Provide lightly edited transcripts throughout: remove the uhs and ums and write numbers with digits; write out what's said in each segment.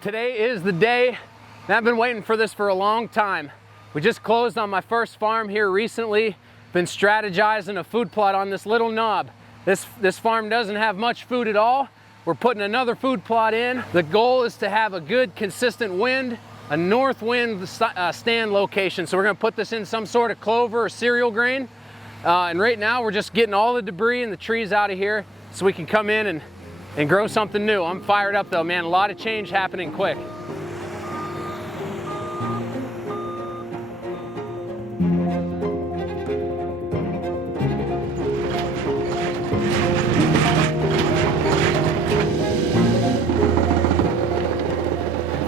Today is the day, and I've been waiting for this for a long time. We just closed on my first farm here recently. Been strategizing a food plot on this little knob. This farm doesn't have much food at all. We're putting another food plot in. The goal is to have a good consistent wind, a north wind stand location. So we're gonna put this in some sort of clover or cereal grain. And right now we're just getting all the debris and the trees out of here so we can come in and grow something new. I'm fired up though, man. A lot of change happening quick.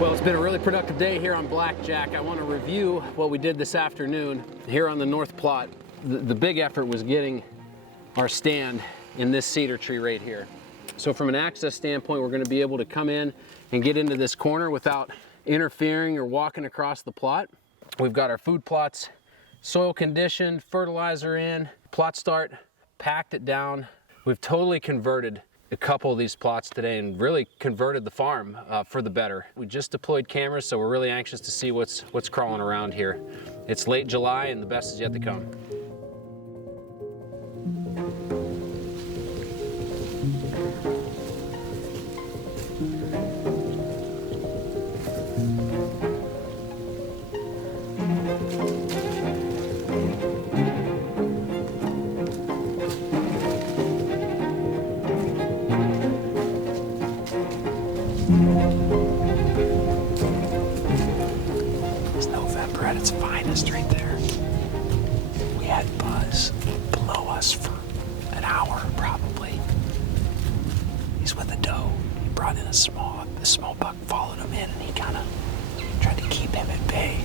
Well, it's been a really productive day here on Blackjack. I want to review what we did this afternoon here on the north plot. The big effort was getting our stand in this cedar tree right here. So from an access standpoint, we're going to be able to come in and get into this corner without interfering or walking across the plot. We've got our food plots soil conditioned, fertilizer in, plot start, packed it down. We've totally converted a couple of these plots today and really converted the farm for the better. We just deployed cameras, so we're really anxious to see what's crawling around here. It's late July and the best is yet to come. It's November at its finest right there. We had Buzz below us for an hour probably. He's with a doe. He brought in the small buck followed him in and he kind of tried to keep him at bay.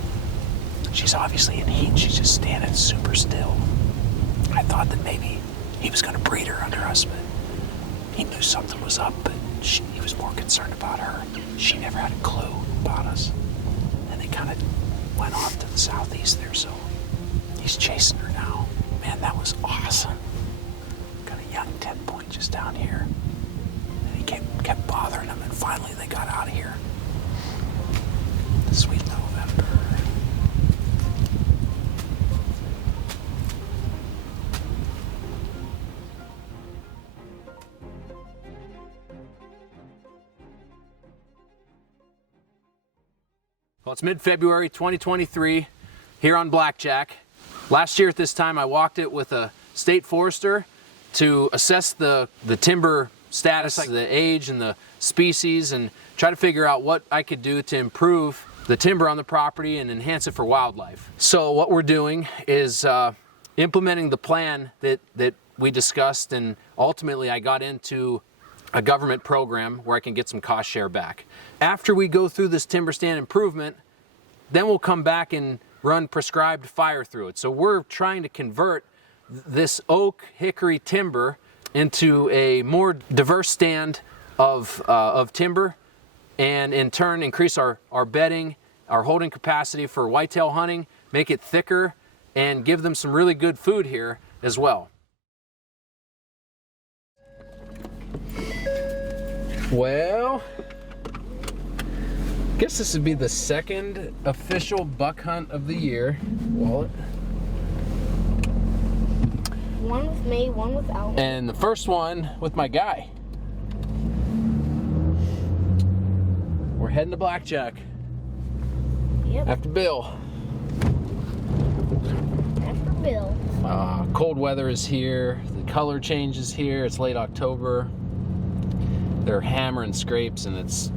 She's obviously in heat. She's just standing super still. I thought that maybe he was going to breed her under us, but he knew something was up, but he was more concerned about her. She never had a clue about us. And they kind of went off to the southeast there, so he's chasing her now. Man, that was awesome. Got a young 10-point just down here. And he kept bothering him, and finally they got out of here. Sweet November. Well, it's mid-February 2023 here on Blackjack. Last year at this time I walked it with a state forester to assess the timber status, like the age and the species, and try to figure out what I could do to improve the timber on the property and enhance it for wildlife. So what we're doing is implementing the plan that we discussed, and ultimately I got into a government program where I can get some cost share back. After we go through this timber stand improvement, then we'll come back and run prescribed fire through it. So we're trying to convert this oak hickory timber into a more diverse stand of timber, and in turn increase our bedding, our holding capacity for whitetail hunting, make it thicker, and give them some really good food here as well. Well, I guess this would be the second official buck hunt of the year. Wallet. One with me, one without. And the first one with my guy. We're heading to Blackjack. Yep. After Bill. After Bill. Cold weather is here. The color change is here. It's late October. They're hammering scrapes, and it's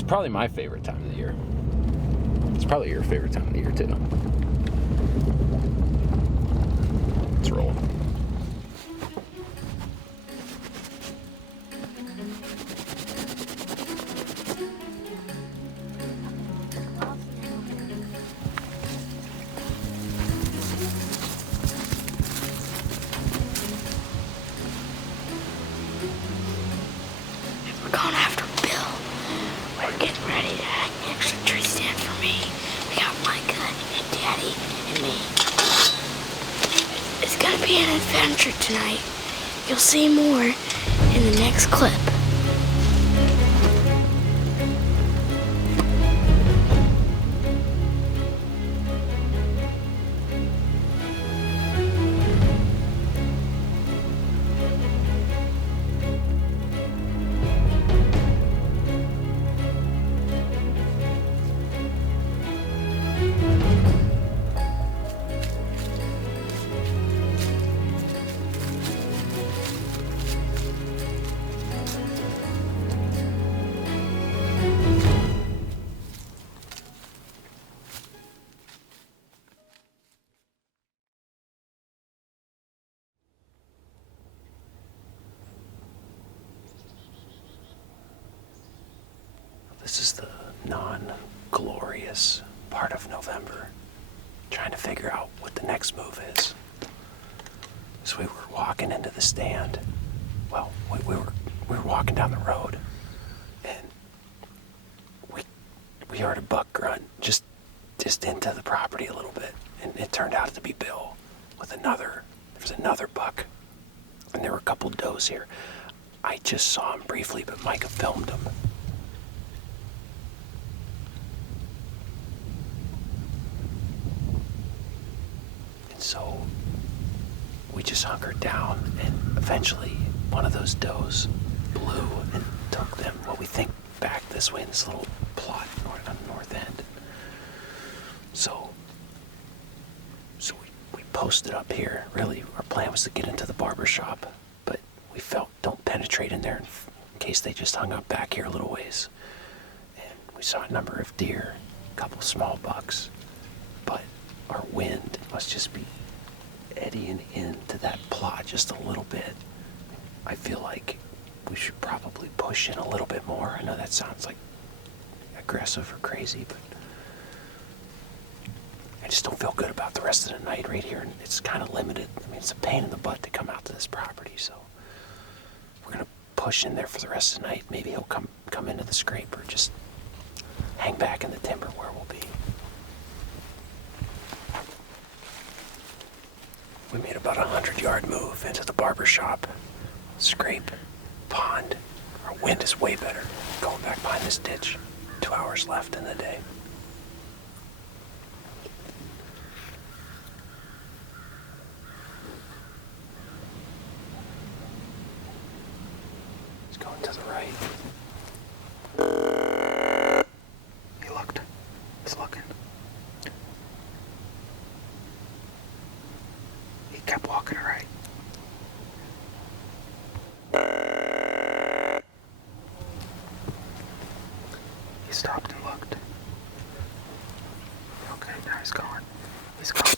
probably my favorite time of the year. It's probably your favorite time of the year too. Let's roll. We're going after Bill. We're getting ready to hang next to the tree stand for me. We got my gun and Dad's Daddy and me. It's gonna be an adventure tonight. You'll see more in the next clip. This is the non-glorious part of November, trying to figure out what the next move is. So we were walking into the stand. Well, we were walking down the road, and we heard a buck grunt just into the property a little bit, and it turned out to be Bill with another. There was another buck, and there were a couple does here. I just saw him briefly, but Micah filmed him. So we just hunkered down, and eventually one of those does blew and took them, what we think, back this way in this little plot on the north end. So we posted up here. Really, our plan was to get into the barber shop, but we felt don't penetrate in there in case they just hung up back here a little ways. And we saw a number of deer, a couple small bucks, but our wind must just be eddying into that plot just a little bit. I feel like we should probably push in a little bit more. I know that sounds like aggressive or crazy, but I just don't feel good about the rest of the night right here, and it's kind of limited. I mean, it's a pain in the butt to come out to this property, so we're gonna push in there for the rest of the night. Maybe he'll come into the scrape, or just hang back in the timber where we'll be. We made about 100-yard move into the barber shop, scrape, pond. Our wind is way better going back behind this ditch. 2 hours left in the day. He's going to the right. He looked. He's looking. He kept walking right. He stopped and looked. Okay, now he's going. He's coming.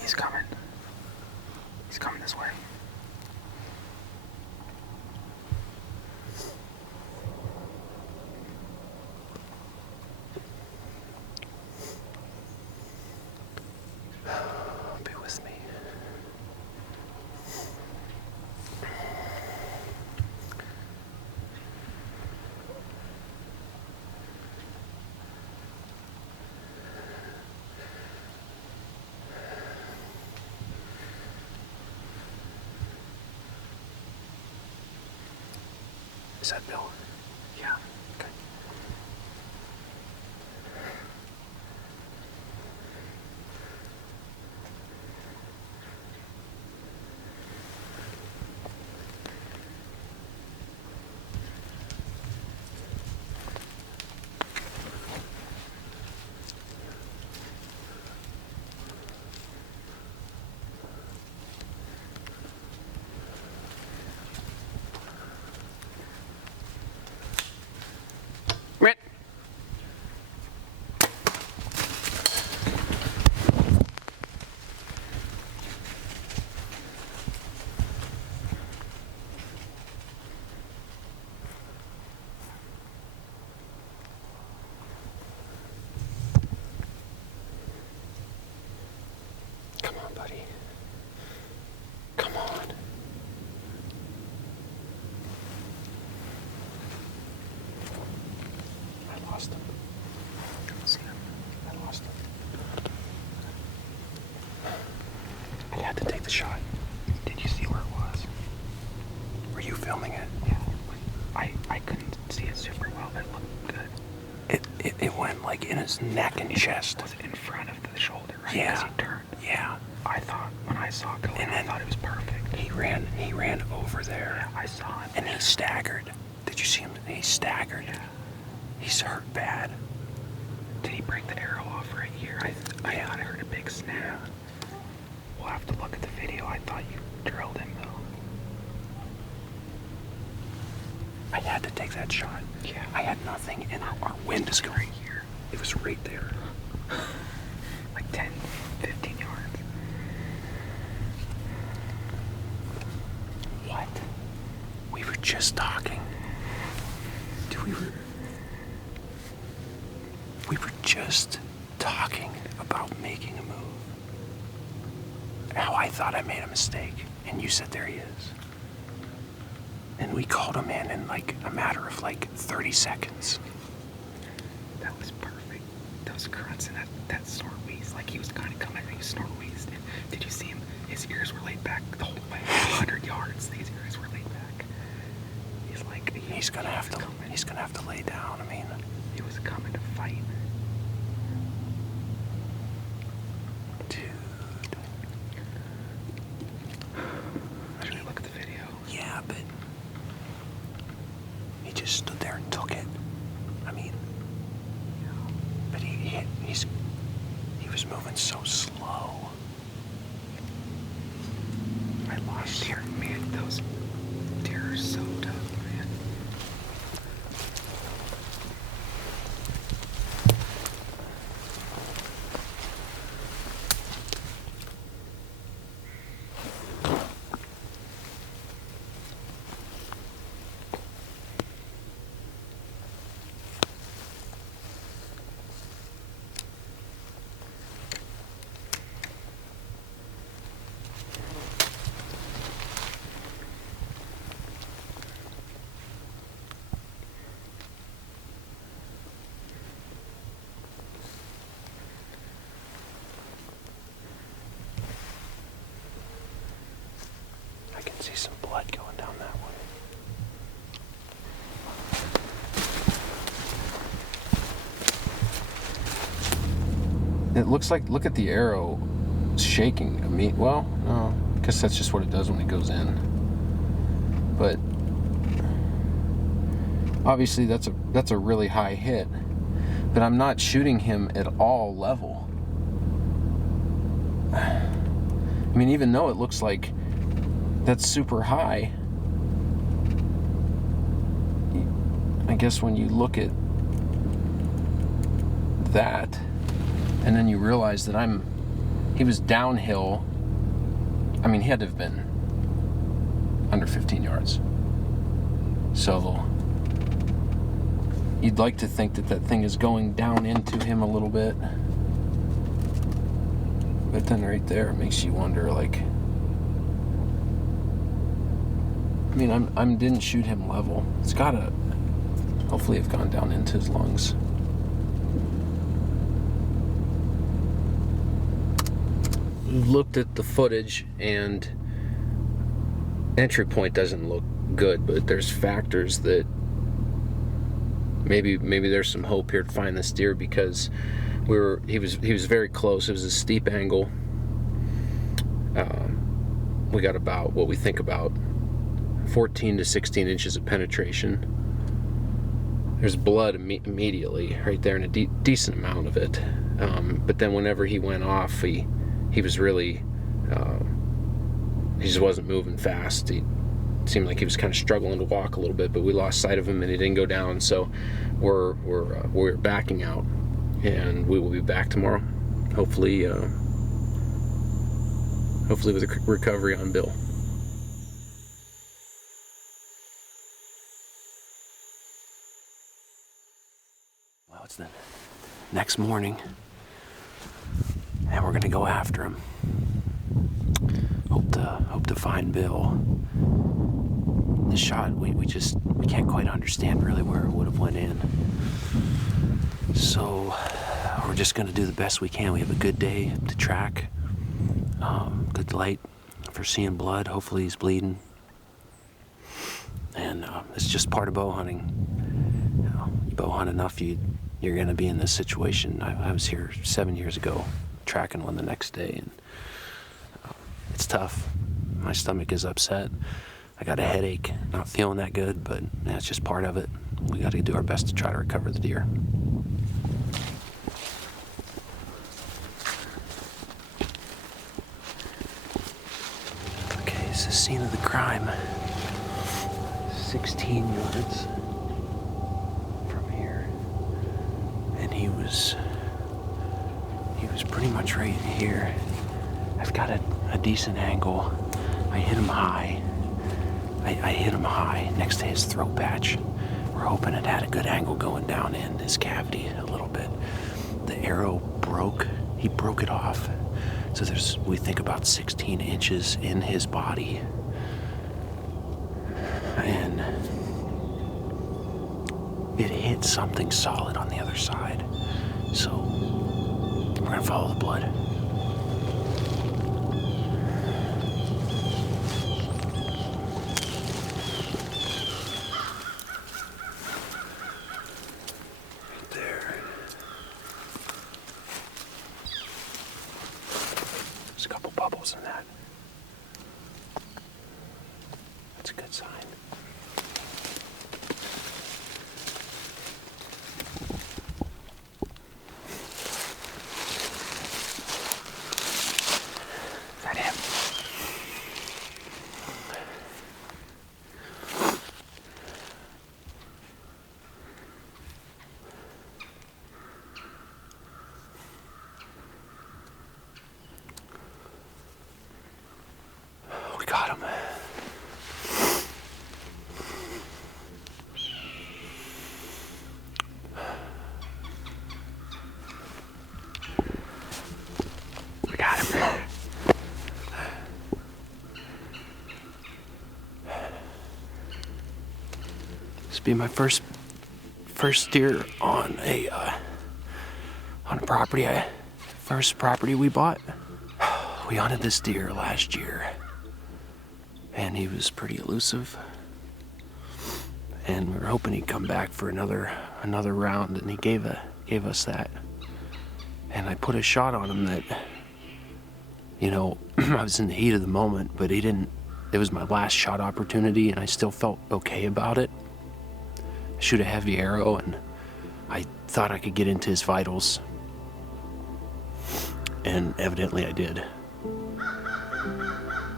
He's coming. He's coming this way. Be with me. Is that Bill? Yeah. Okay. the shot. Did you see where it was? Were you filming it? Yeah. I couldn't see it super well, but it looked good. It went like in his neck and chest. Was it in front of the shoulder, right? Yeah. Because he turned. Yeah. I thought when I saw it go in, I thought it was perfect. He ran over there. Yeah, I saw him. And he staggered. Did you see him? He staggered. Yeah. He's hurt bad. Did he break the arrow off right here? I thought I heard a big snap. We'll have to look at the video. I thought you drilled him though. I had to take that shot. Yeah. I had nothing, and our wind is going here. It was right there. Like 10, 15 yards. What? We were just talking. We were just talking about making a move. How I thought I made a mistake, and you said there he is. And we called him in like a matter of like 30 seconds. That was perfect. Those grunts and that snort wheeze, like he was kind of coming, he was snort wheezed. Did you see him? His ears were laid back the whole way. 100 yards, these ears were laid back. He's like, He's gonna have to lay down. I mean, he was coming to fight. dude. Should we look at the video? Yeah, but he just stood there and took it. I mean, but he was moving so slow. I lost Deer, man, those deer are so tough, man. I can see some blood going down that way. It looks like, look at the arrow shaking. I mean, well, no, I guess that's just what it does when it goes in. But obviously that's a really high hit. But I'm not shooting him at all level. I mean, even though it looks like that's super high, I guess when you look at that and then you realize that he was downhill. I mean, he had to have been under 15 yards. So you'd like to think that thing is going down into him a little bit. But then right there, it makes you wonder, like, I mean, I didn't shoot him level. It's gotta hopefully have gone down into his lungs. Looked at the footage, and entry point doesn't look good, but there's factors that maybe there's some hope here to find this deer, because he was very close. It was a steep angle. We got about what we think about 14 to 16 inches of penetration. There's blood immediately right there, and a decent amount of it. But then whenever he went off, he was really, he just wasn't moving fast. He seemed like he was kind of struggling to walk a little bit, but we lost sight of him and he didn't go down. So we're backing out, and we will be back tomorrow. Hopefully with a recovery on Bill. Well, it's the next morning, and we're gonna go after him. Hope to find Bill. The shot, we can't quite understand really where it would have went in. So we're just gonna do the best we can. We have a good day to track, good light, for seeing blood. Hopefully he's bleeding. And it's just part of bow hunting. You know, you bow hunt enough, you're going to be in this situation. I was here 7 years ago, tracking one the next day, and it's tough. My stomach is upset. I got a headache, not feeling that good, but that's just part of it. We got to do our best to try to recover the deer. Okay, this is the scene of the crime. 16 yards from here, and he was pretty much right here. I've got a decent angle. I hit him high. I hit him high next to his throat patch. We're hoping it had a good angle going down in his cavity a little bit. The arrow broke. He broke it off. So there's, we think, about 16 inches in his body. And it hit something solid on the other side. So we're gonna follow the blood. A couple bubbles in that. That's a good sign. Is that him? Got him. We got him. This will be my first deer on a property. First property we bought. We hunted this deer last year. And he was pretty elusive, and we were hoping he'd come back for another round, and he gave us that. And I put a shot on him that, you know, I was in the heat of the moment, but he didn't. It was my last shot opportunity, and I still felt okay about it. Shoot a heavy arrow, and I thought I could get into his vitals, and evidently I did.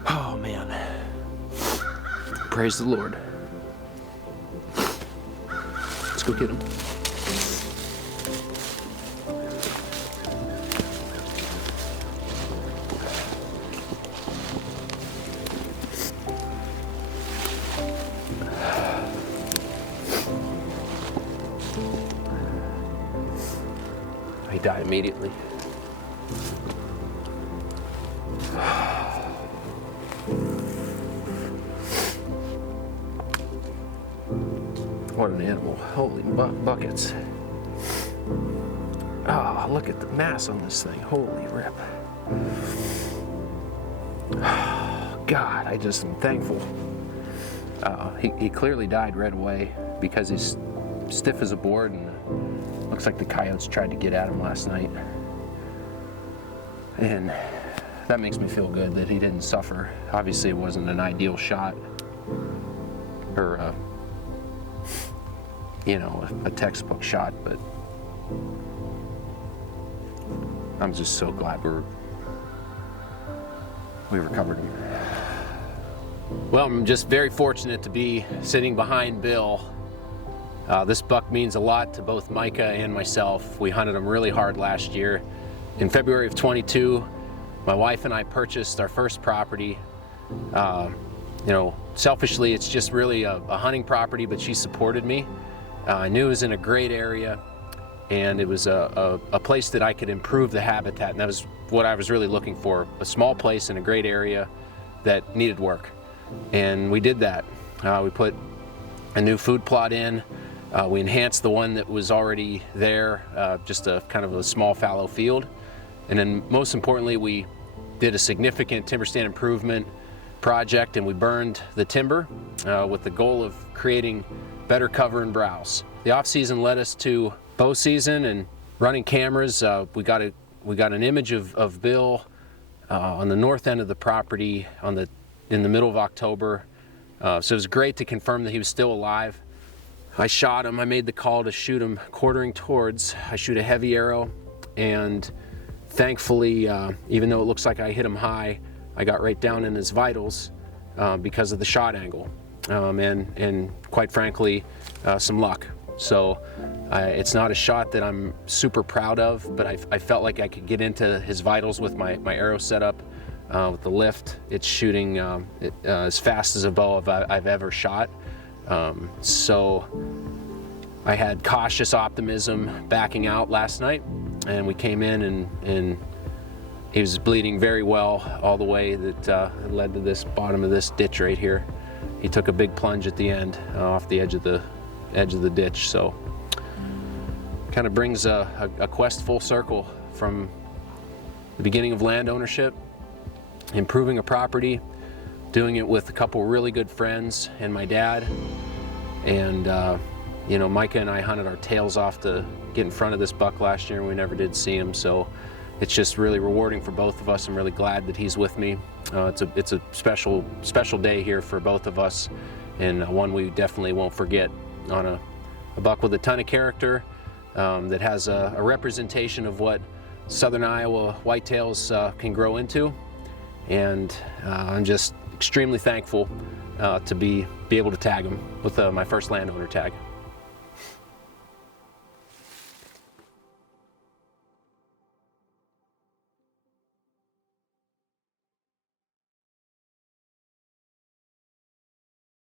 Oh man. Praise the Lord. Let's go get him. He died immediately. What an animal. Holy buckets. Oh, look at the mass on this thing. Holy rip. God, I just am thankful. He clearly died right away because he's stiff as a board, and looks like the coyotes tried to get at him last night. And that makes me feel good that he didn't suffer. Obviously, it wasn't an ideal shot, or you know, a textbook shot, but I'm just so glad we recovered him. Well, I'm just very fortunate to be sitting behind Bill. This buck means a lot to both Micah and myself. We hunted him really hard last year. In February of 22, my wife and I purchased our first property. You know, selfishly, it's just really a hunting property, but she supported me. I knew it was in a great area, and it was a place that I could improve the habitat, and that was what I was really looking for, a small place in a great area that needed work. And we did that. We put a new food plot in. We enhanced the one that was already there, just a kind of a small fallow field. And then most importantly, we did a significant timber stand improvement project, and we burned the timber with the goal of creating better cover and browse. The off season led us to bow season and running cameras. We got an image of Bill on the north end of the property in the middle of October. So it was great to confirm that he was still alive. I shot him. I made the call to shoot him quartering towards. I shoot a heavy arrow, and thankfully, even though it looks like I hit him high, I got right down in his vitals because of the shot angle, and quite frankly, some luck. So it's not a shot that I'm super proud of, but I felt like I could get into his vitals with my arrow setup. With the lift, it's shooting as fast as a bow I've ever shot. So I had cautious optimism backing out last night, and we came in and he was bleeding very well all the way that led to this bottom of this ditch right here. He took a big plunge at the end off the edge of the ditch. So kind of brings a quest full circle from the beginning of land ownership, improving a property, doing it with a couple really good friends and my dad. And you know, Micah and I hunted our tails off to get in front of this buck last year, and we never did see him. So it's just really rewarding for both of us. I'm really glad that he's with me. It's a special day here for both of us, and one we definitely won't forget. On a buck with a ton of character, that has a representation of what southern Iowa whitetails can grow into. And I'm just extremely thankful to be able to tag him with my first landowner tag.